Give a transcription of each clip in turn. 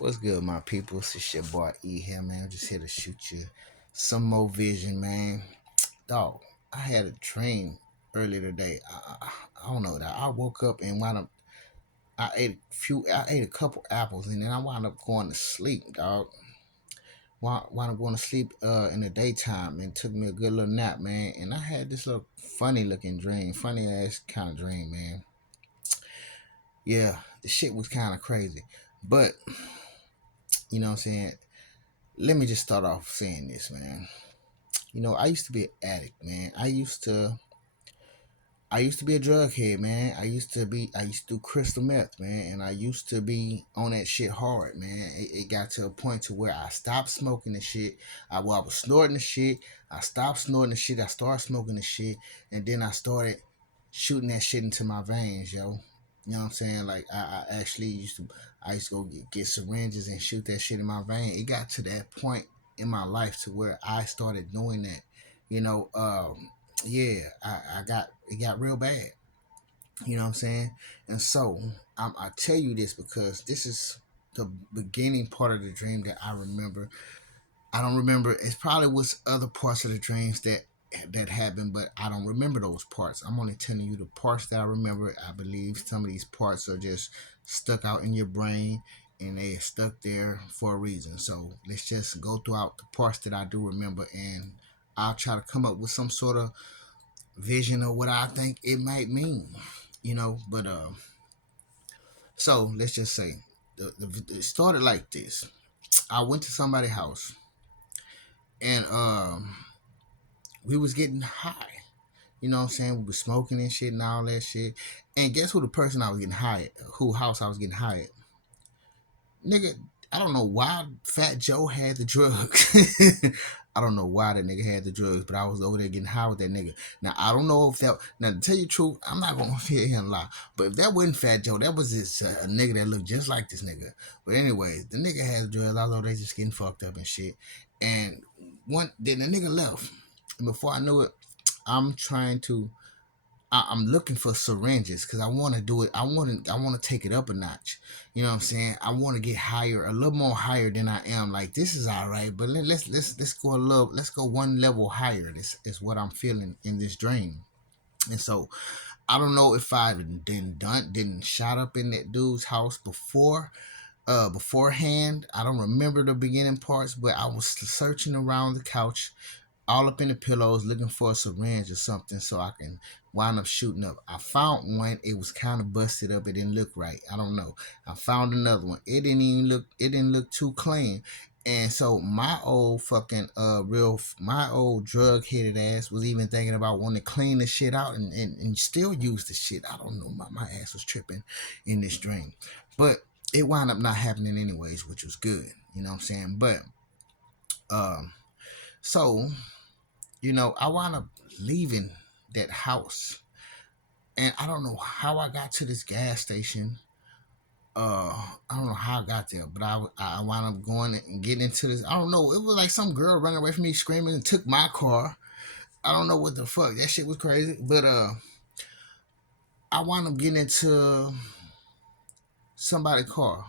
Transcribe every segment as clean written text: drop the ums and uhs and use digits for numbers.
What's good, my people? It's your boy E here, man. I'm just here to shoot you some more vision, man. Dog, I had a dream earlier today. I don't know that I woke up and wound up. I ate a couple apples and then I wound up going to sleep, dog. Wound up going to sleep in the daytime and took me a good little nap, man. And I had this little funny looking dream, funny ass kind of dream, man. Yeah, the shit was kind of crazy, but you know what I'm saying. Let me just start off saying this, man. I used to be an addict, man. I used to be a drug head, man. I used to do crystal meth, man, and I used to be on that shit hard, man. It got to a point to where I stopped smoking the shit. I was snorting the shit. I stopped snorting the shit. I started smoking the shit, and then I started shooting that shit into my veins, yo. You know what I'm saying? Like I actually I used to go get syringes and shoot that shit in my vein. It got to that point in my life to where I started doing that. You know, yeah, I got it got real bad. You know what I'm saying? And so I tell you this because this is the beginning part of the dream that I remember. I don't remember. It probably was other parts of the dreams that happened, but I don't remember those parts. I'm only telling you the parts that I remember. I believe some of these parts are just stuck out in your brain and they are stuck there for a reason. So let's just go throughout the parts that I do remember and I'll try to come up with some sort of vision of what I think it might mean. But so let's just say it started like this. I went to somebody's house and we was getting high. You know what I'm saying? We was smoking and shit and all that shit. And guess who the person I was getting high at? Who house I was getting high at? Nigga, I don't know why Fat Joe had the drugs. I don't know why that nigga had the drugs, but I was over there getting high with that nigga. Now I don't know if that. Now to tell you the truth, I'm not gonna fear him lie. But if that wasn't Fat Joe, that was this a nigga that looked just like this nigga. But anyways, the nigga had the drugs. Although they just getting fucked up and shit. And then the nigga left. And before I knew it, I'm trying to I'm looking for syringes because I want to do it. I want to take it up a notch. You know what I'm saying? I want to get higher, a little more higher than I am. Like this is all right, but let's go let's go one level higher. This is what I'm feeling in this dream. And so I don't know if I didn't shot up in that dude's house beforehand. I don't remember the beginning parts, but I was searching around the couch all up in the pillows looking for a syringe or something so I can wind up shooting up. I found one. It was kind of busted up. It didn't look right. I don't know. I found another one. It didn't look too clean. And so my old fucking my old drug headed ass was even thinking about wanting to clean the shit out and still use the shit. I don't know. My ass was tripping in this dream. But it wound up not happening anyways, which was good. You know what I'm saying? But um so I wound up leaving that house, and I don't know how I got to this gas station. I don't know how I got there, but I wound up going and getting into this. I don't know. It was like some girl running away from me, screaming, and took my car. I don't know what the fuck. That shit was crazy. But I wound up getting into somebody's car,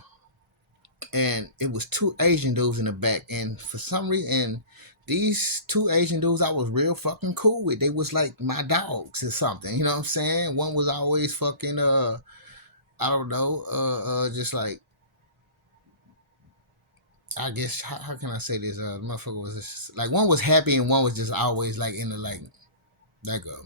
and it was two Asian dudes in the back, and for some reason these two Asian dudes I was real fucking cool with. They was like my dogs or something. You know what I'm saying? One was always fucking I don't know, just like I guess how can I say this? Motherfucker was just, like one was happy and one was just always like in the like a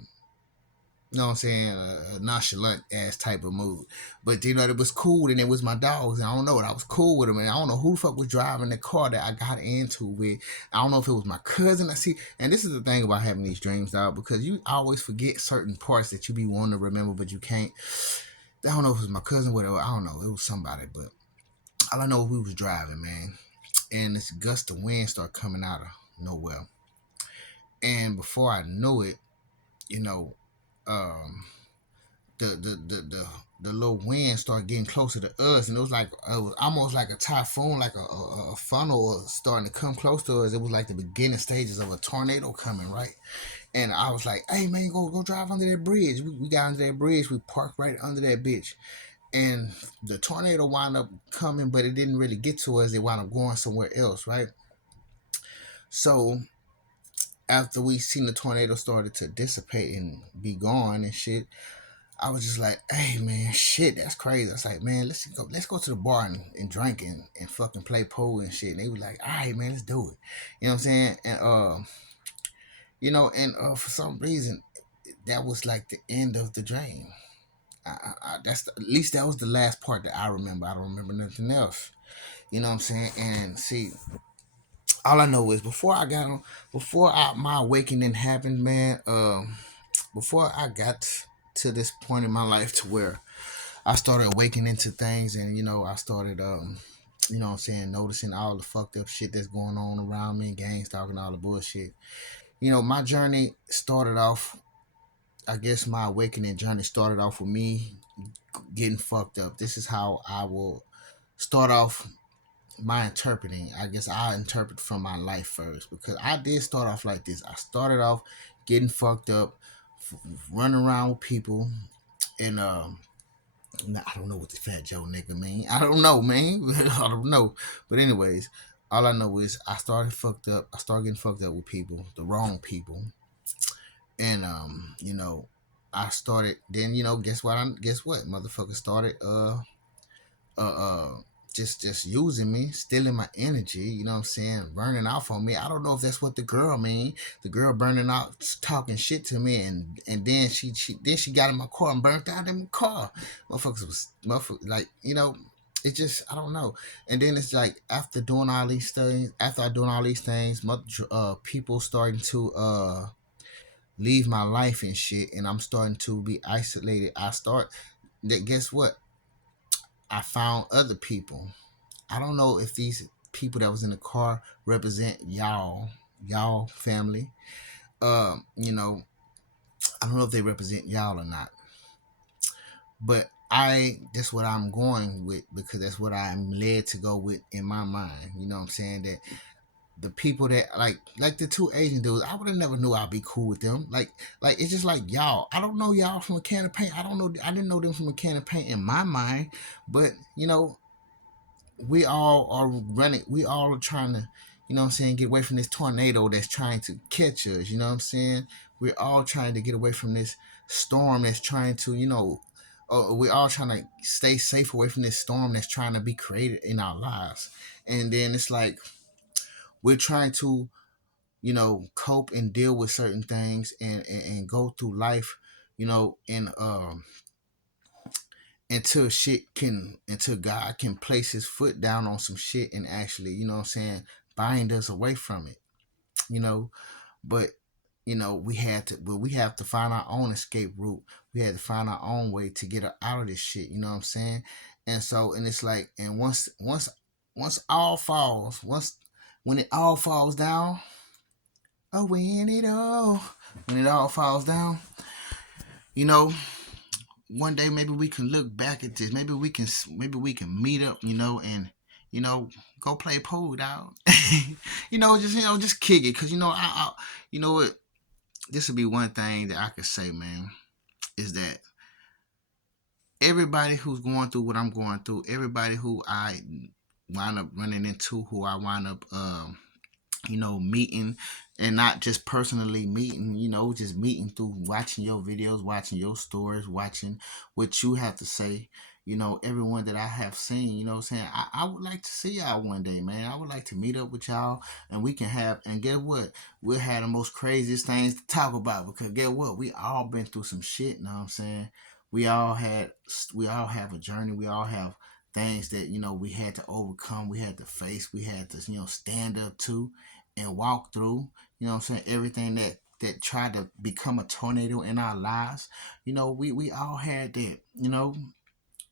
you know what I'm saying, a nonchalant ass type of mood. But it was cool and it was my dogs. And I don't know, I was cool with them. And I don't know who the fuck was driving the car that I got into with. I don't know if it was my cousin. I see, and this is the thing about having these dreams, dog, because you always forget certain parts that you be wanting to remember, but you can't. I don't know if it was my cousin, whatever. I don't know. It was somebody, but all I know we was driving, man. And this gust of wind started coming out of nowhere. And before I knew it, you know, um, the little wind started getting closer to us, and it was almost like a typhoon, like a funnel starting to come close to us. It was like the beginning stages of a tornado coming, right? And I was like, "Hey man, go drive under that bridge." We got under that bridge. We parked right under that bitch, And the tornado wound up coming, but it didn't really get to us. It wound up going somewhere else, right? So after we seen the tornado started to dissipate and be gone and shit, I was just like, hey man, shit, that's crazy. I was like, man, let's go to the bar and drink and fucking play pool and shit. And they were like, all right, man, let's do it. You know what I'm saying? And for some reason, that was like the end of the dream. At least that was the last part that I remember. I don't remember nothing else. You know what I'm saying? And see, all I know is my awakening happened, man. Before I got to this point in my life to where I started awakening to things, and I started what I'm saying, noticing all the fucked up shit that's going on around me, gang stalking, all the bullshit. My journey started off. I guess my awakening journey started off with me getting fucked up. This is how I will start off my interpreting. I guess I interpret from my life first, because I did start off like this. I started off getting fucked up, running around with people, and I don't know what the Fat Joe nigga mean. I don't know, man. I don't know. But anyways, all I know is I started fucked up. I started getting fucked up with people, the wrong people, and I started. Then guess what? Motherfucker started uh, uh just using me, stealing my energy, you know what I'm saying, burning off on me. I don't know if that's what the girl mean. The girl burning out, talking shit to me, and then she got in my car and burnt out in my car. Motherfuckers like, it just, I don't know. And then it's like after doing all these things, people starting to leave my life and shit, and I'm starting to be isolated. Guess what? I found other people. I don't know if these people that was in the car represent y'all family. I don't know if they represent y'all or not. But that's what I'm going with, because that's what I'm led to go with in my mind. You know what I'm saying? That the people that like the two Asian dudes, I would have never knew I'd be cool with them. Like it's just like y'all. I don't know y'all from a can of paint. I didn't know them from a can of paint in my mind. But we all are running. We all are trying to, get away from this tornado that's trying to catch us. You know what I'm saying? We're all trying to get away from this storm that's trying to, we're all trying to stay safe away from this storm that's trying to be created in our lives. And then it's like we're trying to, cope and deal with certain things, and go through life, and until God can place his foot down on some shit and actually, bind us away from it, you know. But we have to find our own escape route. We had to find our own way to get out of this shit, you know what I'm saying? And it's like, and once all falls, when it all falls down, oh, when it all falls down, you know, one day maybe we can look back at this. Maybe we can meet up, and go play pool, dog. Just kick it, cause you know what, this would be one thing that I could say, man, is that everybody who's going through what I'm going through, everybody who I wind up running into, who I wind up meeting, and not just personally meeting, just meeting through watching your videos, watching your stories, watching what you have to say. Everyone that I have seen, what I'm saying, I would like to see y'all one day, man. I would like to meet up with y'all, and we can have, and get what? We'll have the most craziest things to talk about, because get what? We all been through some shit, you know what I'm saying? We all have a journey. We all have things that, we had to overcome, we had to face, we had to, stand up to and walk through, I'm saying, everything that tried to become a tornado in our lives. We all had that,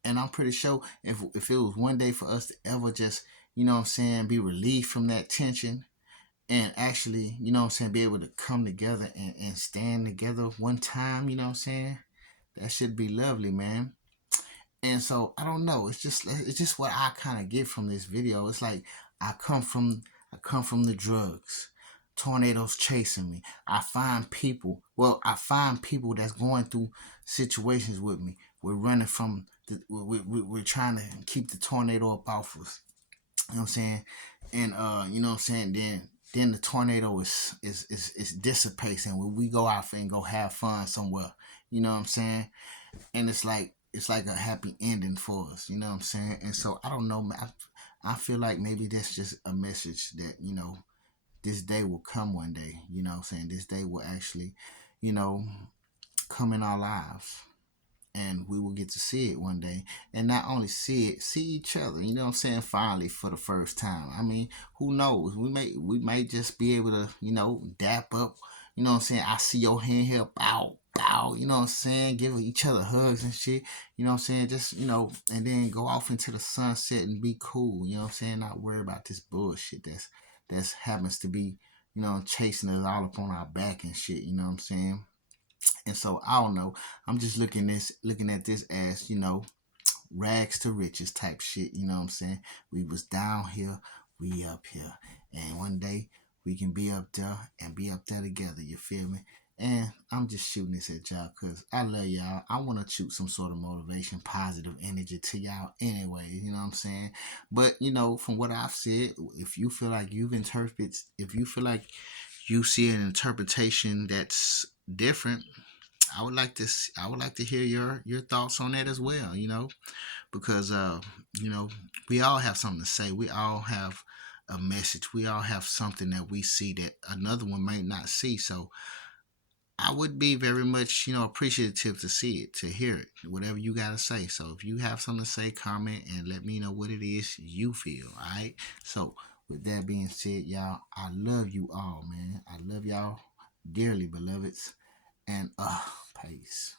and I'm pretty sure if it was one day for us to ever just, I'm saying, be relieved from that tension, and actually, I'm saying, be able to come together and stand together one time, I'm saying, that should be lovely, man. And so I don't know. It's just what I kind of get from this video. It's like I come from the drugs. Tornadoes chasing me. I find people that's going through situations with me. We're running from we're trying to keep the tornado up off us. You know what I'm saying? And you know what I'm saying? Then the tornado is dissipates, and when we go out and go have fun somewhere, you know what I'm saying? And it's like a happy ending for us, you know what I'm saying? And so I don't know, man. I feel like maybe that's just a message that, you know, this day will come one day, you know what I'm saying? This day will actually, you know, come in our lives, and we will get to see it one day, and not only see it, see each other, you know what I'm saying, finally, for the first time. I mean, who knows, we may just be able to, you know, dap up, you know what I'm saying, I see your hand here, bow bow, you know what I'm saying, give each other hugs and shit, you know what I'm saying, just, you know, and then go off into the sunset and be cool, you know what I'm saying, not worry about this bullshit that's happens to be, you know, chasing us all up on our back and shit, you know what I'm saying. And so I don't know. I'm just looking at this as, you know, rags to riches type shit. You know what I'm saying? We was down here, we up here, and one day we can be up there and be up there together. You feel me? And I'm just shooting this at y'all because I love y'all. I want to shoot some sort of motivation, positive energy to y'all anyway. You know what I'm saying? But, you know, from what I've said, if you feel like if you feel like you see an interpretation that's different, I would like to hear your thoughts on that as well, you know, because you know, we all have something to say. We all have a message. We all have something that we see that another one might not see. So I would be very much, you know, appreciative to see it, to hear it, whatever you got to say. So if you have something to say, comment and let me know what it is you feel. All right. So with that being said, y'all, I love you all, man. I love y'all dearly, beloveds. And peace.